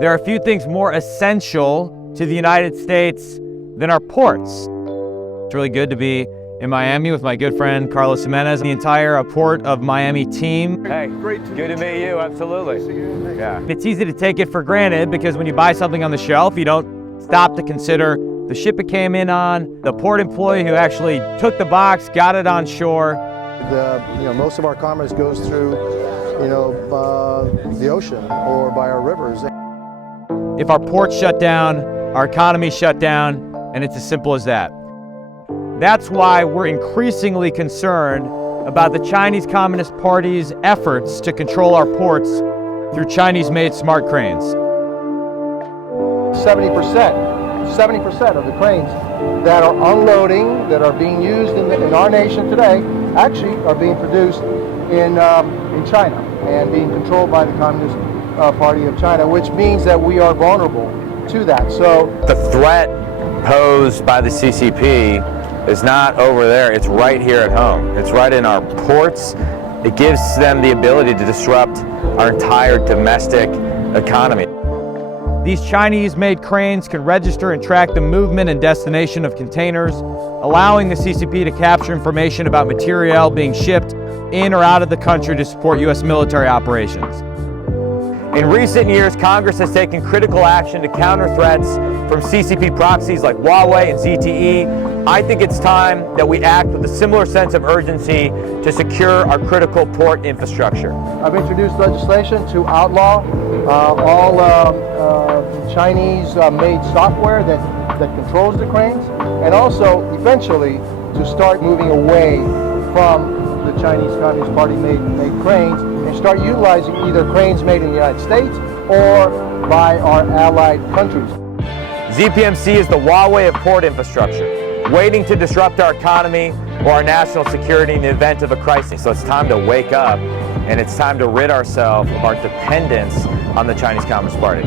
There are a few things more essential to the United States than our ports. It's really good to be in Miami with my good friend Carlos Gimenez, the entire Port of Miami team. Hey, great to good to meet you, absolutely. Yeah. It's easy to take it for granted because when you buy something on the shelf, you don't stop to consider the ship it came in on, the port employee who actually took the box, got it on shore. Most of our commerce goes through, the ocean or by our rivers. If our ports shut down, our economy shut down, and it's as simple as that. That's why we're increasingly concerned about the Chinese Communist Party's efforts to control our ports through Chinese-made smart cranes. 70% of the cranes that are unloading, that are being used in our nation today, actually are being produced in China and being controlled by the Communist Party of China, which means that we are vulnerable to that. So the threat posed by the CCP is not over there, it's right here at home. It's right in our ports. It gives them the ability to disrupt our entire domestic economy. These Chinese-made cranes can register and track the movement and destination of containers, allowing the CCP to capture information about material being shipped in or out of the country to support U.S. military operations. In recent years, Congress has taken critical action to counter threats from CCP proxies like Huawei and ZTE. I think it's time that we act with a similar sense of urgency to secure our critical port infrastructure. I've introduced legislation to outlaw all Chinese-made software that controls the cranes, and also eventually to start moving away from the Chinese Communist Party made cranes and start utilizing either cranes made in the United States or by our allied countries. ZPMC is the Huawei of port infrastructure, waiting to disrupt our economy or our national security in the event of a crisis. So it's time to wake up, and it's time to rid ourselves of our dependence on the Chinese Communist Party.